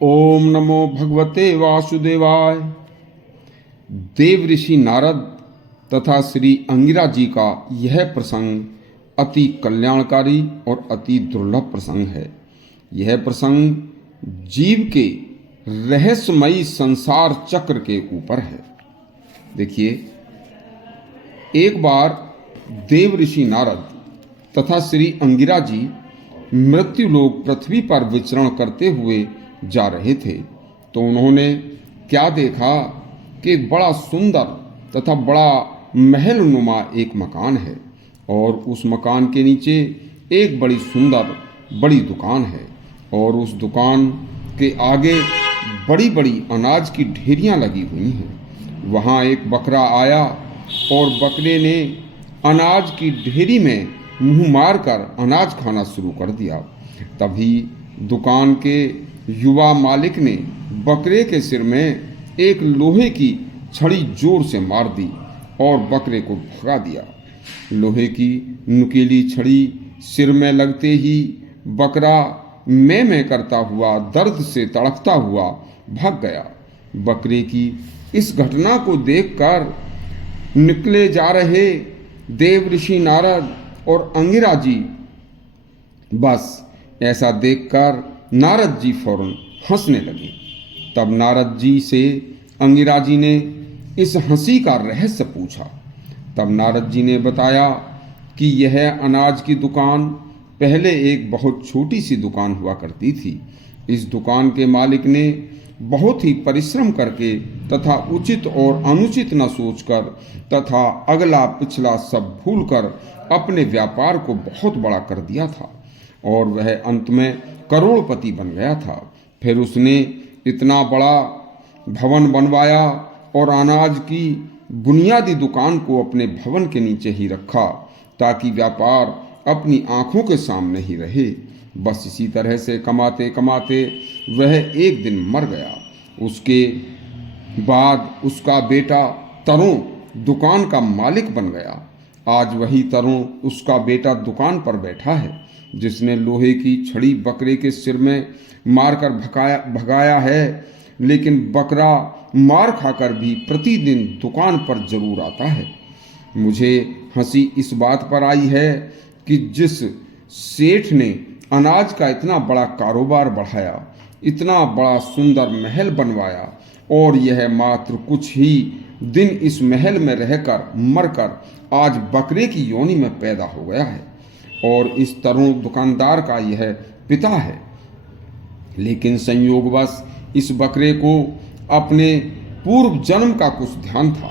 ओम नमो भगवते वासुदेवाय। देव ऋषि नारद तथा श्री अंगिरा जी का यह प्रसंग अति कल्याणकारी और अति दुर्लभ प्रसंग है। यह प्रसंग जीव के रहस्यमयी संसार चक्र के ऊपर है। देखिए, एक बार देव ऋषि नारद तथा श्री अंगिरा जी मृत्युलोक पृथ्वी पर विचरण करते हुए जा रहे थे, तो उन्होंने क्या देखा कि एक बड़ा सुंदर तथा बड़ा महल नुमा एक मकान है और उस मकान के नीचे एक बड़ी सुंदर बड़ी दुकान है और उस दुकान के आगे बड़ी बड़ी अनाज की ढेरियां लगी हुई हैं। वहाँ एक बकरा आया और बकरे ने अनाज की ढेरी में मुंह मारकर अनाज खाना शुरू कर दिया। तभी दुकान के युवा मालिक ने बकरे के सिर में एक लोहे की छड़ी जोर से मार दी और बकरे को भगा दिया। लोहे की नुकीली छड़ी सिर में लगते ही बकरा मैं करता हुआ दर्द से तड़पता हुआ भाग गया। बकरे की इस घटना को देखकर निकले जा रहे देव ऋषि नारद और अंगिरा जी, बस ऐसा देखकर नारद जी फौरन हंसने लगे। तब नारद जी से अंगिरा जी ने इस हंसी का रहस्य पूछा। तब नारद जी ने बताया कि यह अनाज की दुकान पहले एक बहुत छोटी सी दुकान हुआ करती थी। इस दुकान के मालिक ने बहुत ही परिश्रम करके तथा उचित और अनुचित न सोचकर तथा अगला पिछला सब भूलकर अपने व्यापार को बहुत बड़ा कर दिया था और वह अंत में करोड़पति बन गया था। फिर उसने इतना बड़ा भवन बनवाया और अनाज की बुनियादी दुकान को अपने भवन के नीचे ही रखा ताकि व्यापार अपनी आंखों के सामने ही रहे। बस इसी तरह से कमाते कमाते वह एक दिन मर गया। उसके बाद उसका बेटा तरुण दुकान का मालिक बन गया। आज वही तरुण उसका बेटा दुकान पर बैठा है जिसने लोहे की छड़ी बकरे के सिर में मारकर भगाया है, लेकिन बकरा मार खाकर भी प्रतिदिन दुकान पर जरूर आता है। मुझे हंसी इस बात पर आई है कि जिस सेठ ने अनाज का इतना बड़ा कारोबार बढ़ाया, इतना बड़ा सुंदर महल बनवाया और यह मात्र कुछ ही दिन इस महल में रहकर मरकर आज बकरे की योनि में पैदा हो गया है और इस तरुण दुकानदार का यह पिता है। लेकिन संयोगवश इस बकरे को अपने पूर्व जन्म का कुछ ध्यान था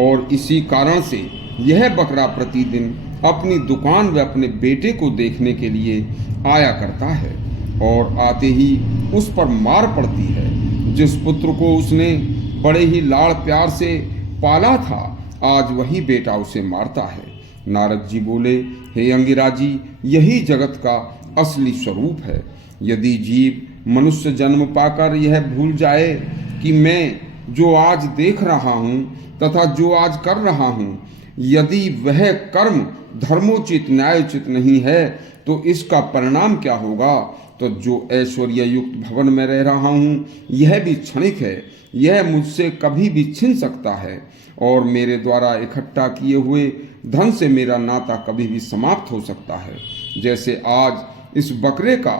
और इसी कारण से यह बकरा प्रतिदिन अपनी दुकान व अपने बेटे को देखने के लिए आया करता है और आते ही उस पर मार पड़ती है। जिस पुत्र को उसने बड़े ही लाड़ प्यार से पाला था, आज वही बेटा उसे मारता है। नारद जी बोले, हे अंगिरा जी, यही जगत का असली स्वरूप है। यदि जीव मनुष्य जन्म पाकर यह भूल जाए कि मैं जो आज देख रहा हूँ तथा जो आज कर रहा हूँ, यदि वह कर्म धर्मोचित न्यायोचित नहीं है तो इसका परिणाम क्या होगा। तो जो ऐश्वर्य युक्त भवन में रह रहा हूँ यह भी क्षणिक है, यह मुझसे कभी भी छिन सकता है और मेरे द्वारा इकट्ठा किए हुए धन से मेरा नाता कभी भी समाप्त हो सकता है। जैसे आज इस बकरे का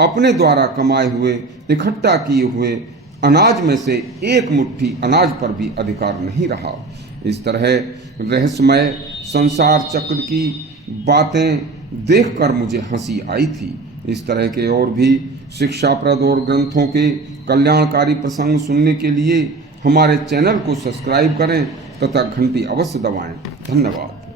अपने द्वारा कमाए हुए इकट्ठा किए हुए अनाज में से एक मुट्ठी अनाज पर भी अधिकार नहीं रहा। इस तरह रहस्यमय संसार चक्र की बातें देखकर मुझे हंसी आई थी। इस तरह के और भी शिक्षाप्रद और ग्रंथों के कल्याणकारी प्रसंग सुनने के लिए हमारे चैनल को सब्सक्राइब करें तथा घंटी अवश्य दबाएं। धन्यवाद।